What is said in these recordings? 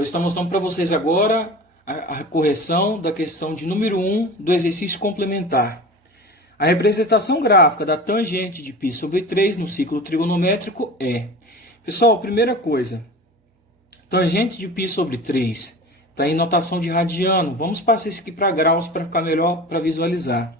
Vou estar mostrando para vocês agora a correção da questão de número 1 do exercício complementar. A representação gráfica da tangente de π sobre 3 no ciclo trigonométrico é... Pessoal, primeira coisa, tangente de π sobre 3 está em notação de radiano. Vamos passar isso aqui para graus para ficar melhor para visualizar.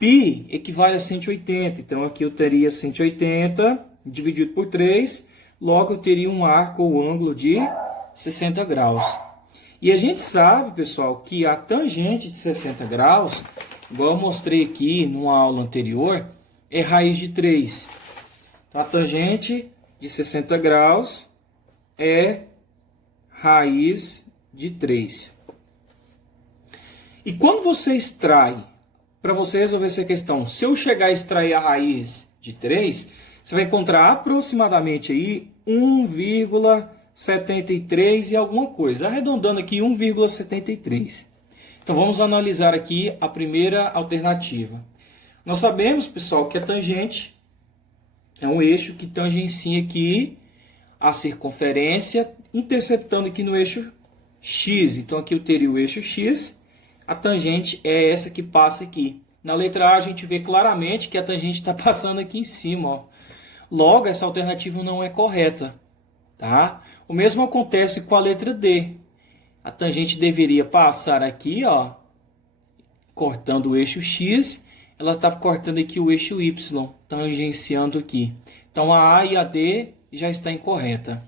Π equivale a 180, então aqui eu teria 180 dividido por 3, logo eu teria um arco ou ângulo de 60 graus. E a gente sabe, pessoal, que a tangente de 60 graus, igual eu mostrei aqui numa aula anterior, é raiz de 3. Então, a tangente de 60 graus é raiz de 3. E quando você extrai, para você resolver essa questão, se eu chegar a extrair a raiz de 3, você vai encontrar aproximadamente aí 1,73 e alguma coisa, arredondando aqui 1,73. Então vamos analisar aqui a primeira alternativa. Nós sabemos, pessoal, que a tangente é um eixo que tangencia aqui a circunferência, interceptando aqui no eixo x. Então aqui eu teria o eixo x, a tangente é essa que passa aqui. Na letra A a gente vê claramente que a tangente está passando aqui em cima, ó. Logo, essa alternativa não é correta, tá? O mesmo acontece com a letra D. A tangente deveria passar aqui, ó, cortando o eixo x. Ela está cortando aqui o eixo y, tangenciando aqui. Então, a A e a D já está incorreta.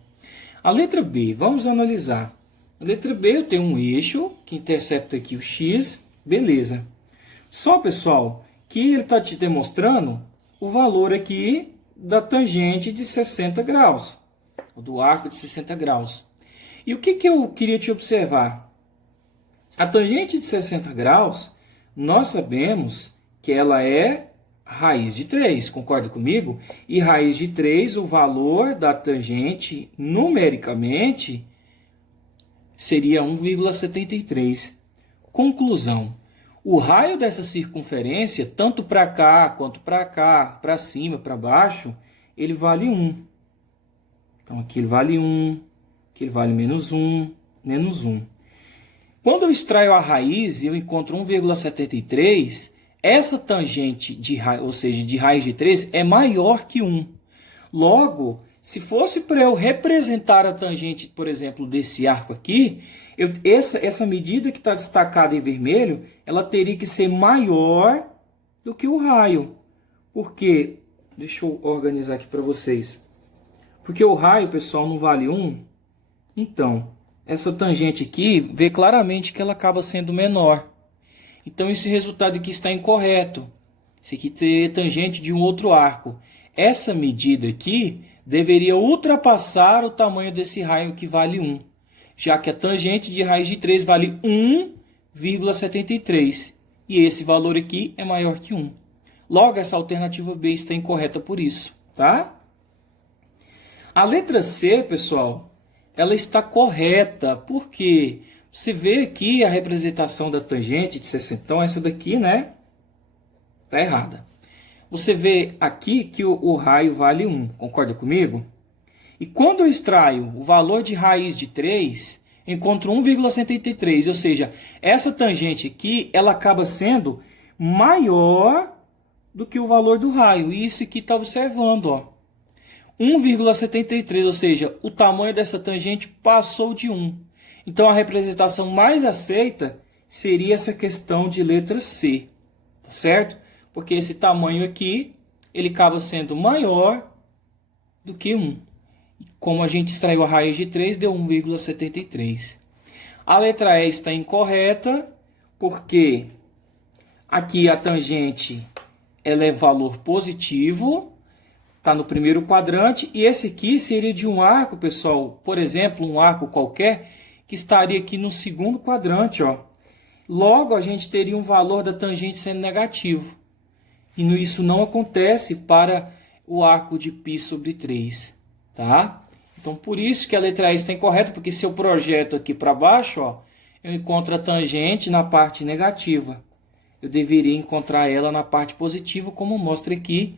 A letra B, vamos analisar. A letra B, eu tenho um eixo que intercepta aqui o x, beleza. Só, pessoal, que ele está te demonstrando o valor aqui da tangente de 60 graus, do arco de 60 graus. E o que eu queria te observar? A tangente de 60 graus, nós sabemos que ela é raiz de 3, concorda comigo? E raiz de 3, o valor da tangente, numericamente, seria 1,73. Conclusão. O raio dessa circunferência, tanto para cá, quanto para cá, para cima, para baixo, ele vale 1. Então, aqui ele vale 1, aqui ele vale menos 1, menos 1. Quando eu extraio a raiz e eu encontro 1,73, essa tangente, ou seja, de raiz de 3, é maior que 1. Logo, se fosse para eu representar a tangente, por exemplo, desse arco aqui, essa medida que está destacada em vermelho, ela teria que ser maior do que o raio. Por quê? Deixa eu organizar aqui para vocês. Porque o raio, pessoal, não vale 1. Então, essa tangente aqui, vê claramente que ela acaba sendo menor. Então, esse resultado aqui está incorreto. Esse aqui teria tangente de um outro arco. Essa medida aqui deveria ultrapassar o tamanho desse raio que vale 1. Já que a tangente de raiz de 3 vale 1,73. E esse valor aqui é maior que 1. Logo, essa alternativa B está incorreta por isso, tá? A letra C, pessoal, ela está correta. Por quê? Você vê aqui a representação da tangente de 60. Então, essa daqui, né? Está errada. Você vê aqui que o raio vale 1. Concorda comigo? E quando eu extraio o valor de raiz de 3, encontro 1,73. Ou seja, essa tangente aqui, ela acaba sendo maior do que o valor do raio. E isso aqui está observando, ó. 1,73, ou seja, o tamanho dessa tangente passou de 1. Então, a representação mais aceita seria essa questão de letra C, tá certo? Porque esse tamanho aqui, ele acaba sendo maior do que 1. Como a gente extraiu a raiz de 3, deu 1,73. A letra E está incorreta, porque aqui a tangente ela é valor positivo, está no primeiro quadrante, e esse aqui seria de um arco, pessoal, por exemplo, um arco qualquer, que estaria aqui no segundo quadrante, ó. Logo, a gente teria um valor da tangente sendo negativo. E isso não acontece para o arco de π sobre 3, tá? Então, por isso que a letra E está incorreta, porque se eu projeto aqui para baixo, ó, eu encontro a tangente na parte negativa. Eu deveria encontrar ela na parte positiva, como mostra aqui.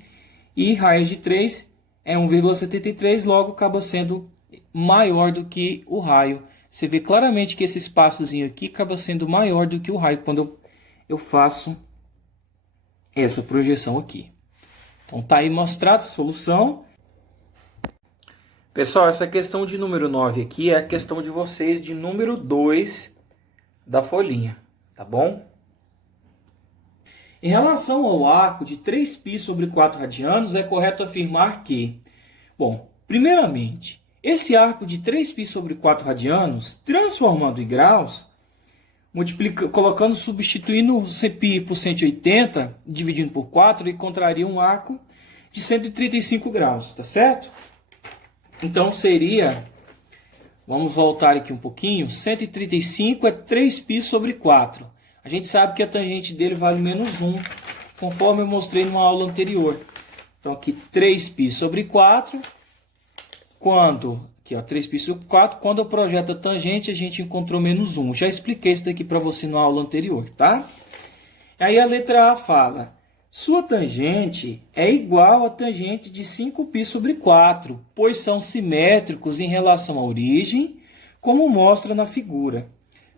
E raiz de 3 é 1,73, logo acaba sendo maior do que o raio. você vê claramente que esse espaçozinho aqui acaba sendo maior do que o raio quando eu faço essa projeção aqui. Então tá aí mostrado a solução. Pessoal, essa questão de número 9 aqui é a questão de vocês de número 2 da folhinha, tá bom? Em relação ao arco de 3π sobre 4 radianos, é correto afirmar que, bom, primeiramente, esse arco de 3π sobre 4 radianos, transformando em graus, substituindo π por 180, dividindo por 4, encontraria um arco de 135 graus, tá certo? Então seria, vamos voltar aqui um pouquinho, 135 é 3π sobre 4. A gente sabe que a tangente dele vale menos 1, conforme eu mostrei numa aula anterior. Então aqui 3π sobre 4, aqui ó, 3π sobre 4, quando eu projeto a tangente a gente encontrou menos 1. Já expliquei isso daqui para você na aula anterior, tá? Aí a letra A fala, sua tangente é igual à tangente de 5π sobre 4, pois são simétricos em relação à origem, como mostra na figura.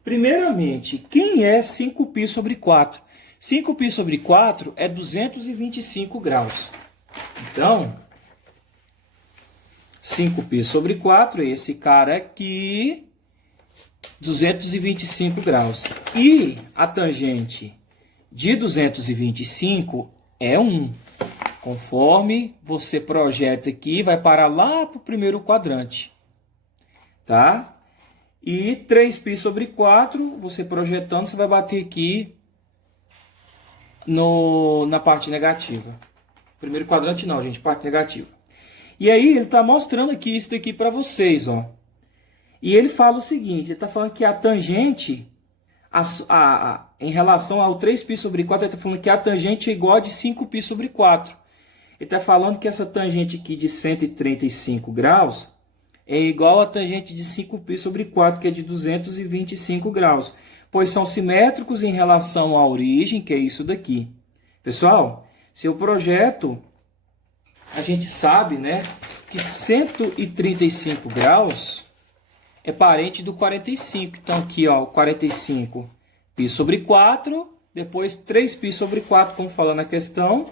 Primeiramente, quem é 5π sobre 4? 5π sobre 4 é 225 graus. Então, 5π sobre 4 é esse cara aqui, 225 graus. E a tangente de 225 é 1. Conforme você projeta aqui, vai parar lá para o primeiro quadrante. Tá? E 3π sobre 4, você projetando, você vai bater aqui na parte negativa. Primeiro quadrante não, gente, parte negativa. E aí ele está mostrando aqui isso daqui para vocês, ó. E ele fala o seguinte, ele está falando que a tangente, em relação ao 3π sobre 4, ele está falando que a tangente é igual a de 5π sobre 4. Ele está falando que essa tangente aqui de 135 graus é igual à tangente de 5π sobre 4, que é de 225 graus. Pois são simétricos em relação à origem, que é isso daqui. Pessoal, se eu projeto, a gente sabe, né, que 135 graus é parente do 45. Então aqui, ó, 45 π sobre 4, depois 3π sobre 4, como fala na questão,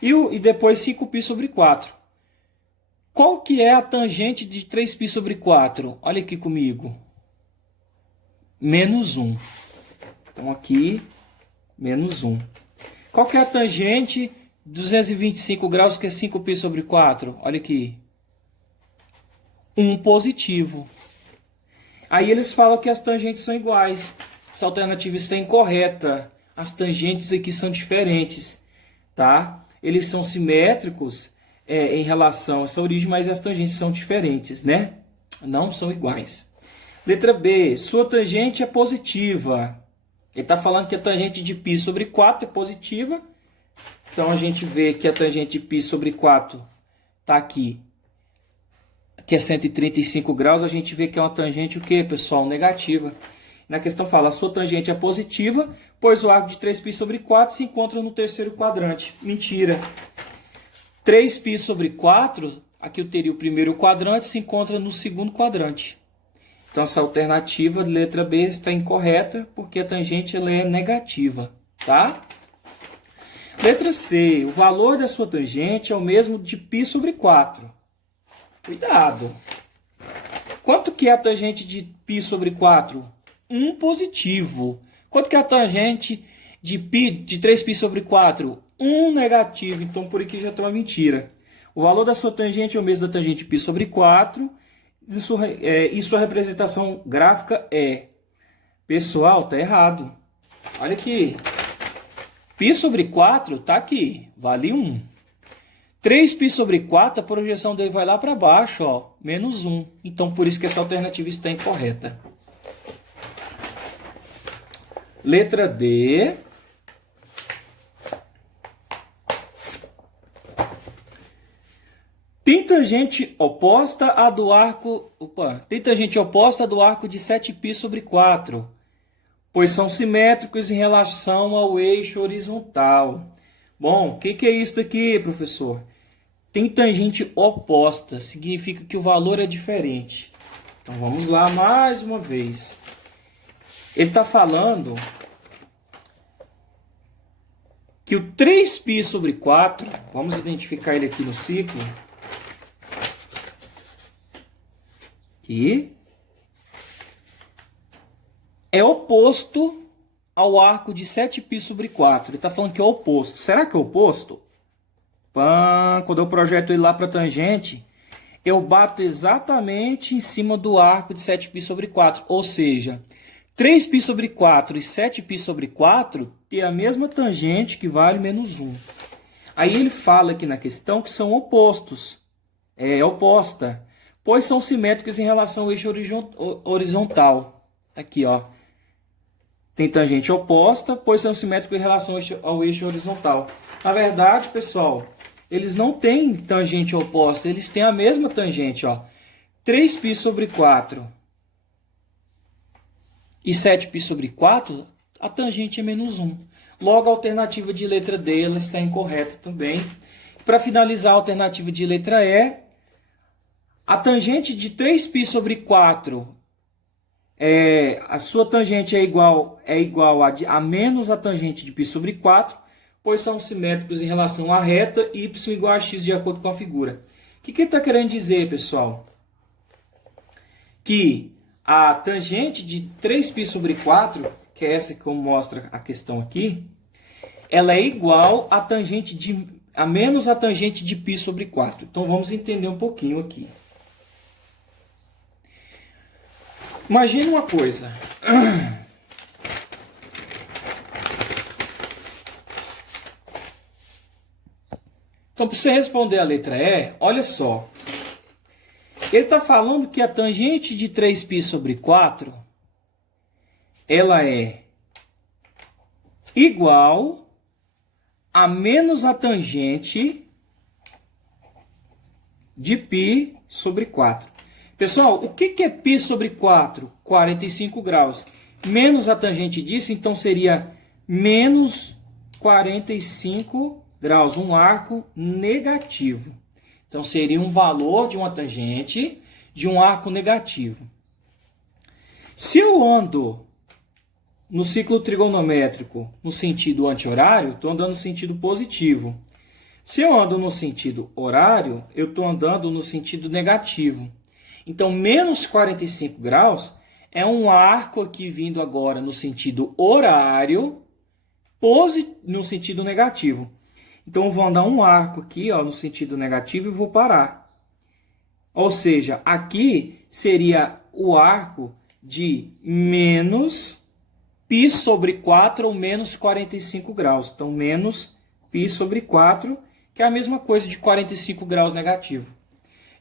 e depois 5π sobre 4. Qual que é a tangente de 3π sobre 4? Olha aqui comigo. Menos 1. Então aqui, menos 1. Qual que é a tangente de 225 graus, que é 5π sobre 4? Olha aqui. 1 positivo. Aí eles falam que as tangentes são iguais. Essa alternativa está incorreta. As tangentes aqui são diferentes. Tá? Eles são simétricos em relação a essa origem, mas as tangentes são diferentes, né? Não são iguais. Letra B. Sua tangente é positiva. Ele está falando que a tangente de π sobre 4 é positiva. Então a gente vê que a tangente de π sobre 4 está aqui, que é 135 graus. A gente vê que é uma tangente o quê, pessoal? Negativa. Na questão fala, a sua tangente é positiva, pois o arco de 3π sobre 4 se encontra no terceiro quadrante. Mentira. 3π sobre 4, aqui eu teria o primeiro quadrante, se encontra no segundo quadrante. Então essa alternativa, letra B, está incorreta, porque a tangente ela é negativa. Tá? Letra C. O valor da sua tangente é o mesmo de π sobre 4. Cuidado. Quanto que é a tangente de π sobre 4? 1 positivo. Quanto que é a tangente de 3π sobre 4? 1 negativo. Então, por aqui já está uma mentira. O valor da sua tangente é o mesmo da tangente de π sobre 4. E sua representação gráfica é... Pessoal, está errado. Olha aqui. π sobre 4 está aqui. Vale 1. 3π sobre 4, a projeção dele vai lá para baixo, ó, menos 1. Então, por isso que essa alternativa está incorreta. Letra D. Tem tangente oposta a do arco... tem tangente oposta do arco de 7π sobre 4, pois são simétricos em relação ao eixo horizontal. Bom, o que é isso aqui, professor? Tem tangente oposta, significa que o valor é diferente. Então vamos lá mais uma vez. Ele está falando que o 3π sobre 4, vamos identificar ele aqui no ciclo, que é oposto ao arco de 7π sobre 4. Ele está falando que é oposto. Será que é oposto? Quando eu projeto ele lá para a tangente, eu bato exatamente em cima do arco de 7π sobre 4. Ou seja, 3π sobre 4 e 7π sobre 4 tem a mesma tangente que vale menos 1. Aí ele fala aqui na questão que são opostos. É oposta. Pois são simétricos em relação ao eixo horizontal. Aqui, ó. Tem tangente oposta, pois são simétricos em relação ao eixo horizontal. Na verdade, pessoal, eles não têm tangente oposta, eles têm a mesma tangente, ó. 3π sobre 4 e 7π sobre 4, a tangente é menos 1. Logo, a alternativa de letra D ela está incorreta também. Para finalizar, a alternativa de letra E, a tangente de 3π sobre 4, a sua tangente é igual a menos a tangente de π sobre 4, pois são simétricos em relação à reta y igual a x de acordo com a figura. O que ele está querendo dizer, pessoal? Que a tangente de 3π sobre 4, que é essa que eu mostro a questão aqui, ela é igual a menos a tangente de π sobre 4. Então vamos entender um pouquinho aqui. Imagina uma coisa. Então, para você responder a letra E, olha só. Ele está falando que a tangente de 3π sobre 4, ela é igual a menos a tangente de π sobre 4. Pessoal, o que é π sobre 4? 45 graus. Menos a tangente disso, então seria menos 45 graus, um arco negativo. Então, seria um valor de uma tangente de um arco negativo. Se eu ando no ciclo trigonométrico no sentido anti-horário, estou andando no sentido positivo. Se eu ando no sentido horário, eu estou andando no sentido negativo. Então, menos 45 graus é um arco aqui vindo agora no sentido horário, no sentido negativo. Então, eu vou andar um arco aqui, ó, no sentido negativo e vou parar. Ou seja, aqui seria o arco de menos π sobre 4 ou menos 45 graus. Então, menos π sobre 4, que é a mesma coisa de 45 graus negativo.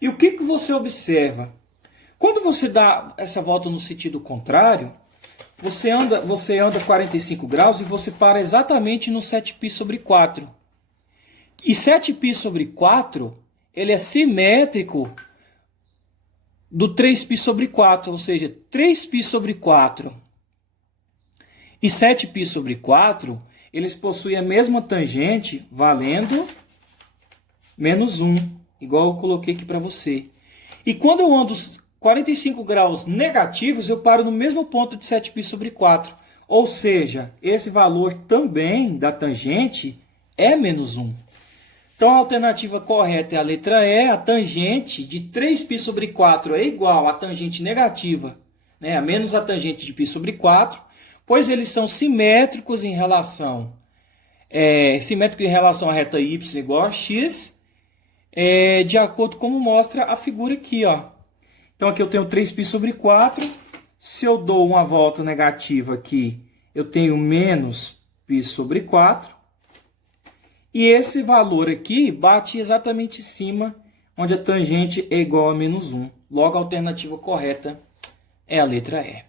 E o que você observa? Quando você dá essa volta no sentido contrário, você anda 45 graus e você para exatamente no 7π sobre 4. E 7π sobre 4, ele é simétrico do 3π sobre 4, ou seja, 3π sobre 4 e 7π sobre 4, eles possuem a mesma tangente, valendo menos 1, igual eu coloquei aqui para você. E quando eu ando 45 graus negativos, eu paro no mesmo ponto de 7π sobre 4. Ou seja, esse valor também da tangente é menos 1. Então, a alternativa correta é a letra E. A tangente de 3π sobre 4 é igual à tangente negativa, né, a menos a tangente de π sobre 4, pois eles são simétricos em relação à reta y igual a x, de acordo com como mostra a figura aqui, ó. Então, aqui eu tenho 3π sobre 4. Se eu dou uma volta negativa aqui, eu tenho menos π sobre 4. E esse valor aqui bate exatamente em cima, onde a tangente é igual a menos 1. Logo, a alternativa correta é a letra E.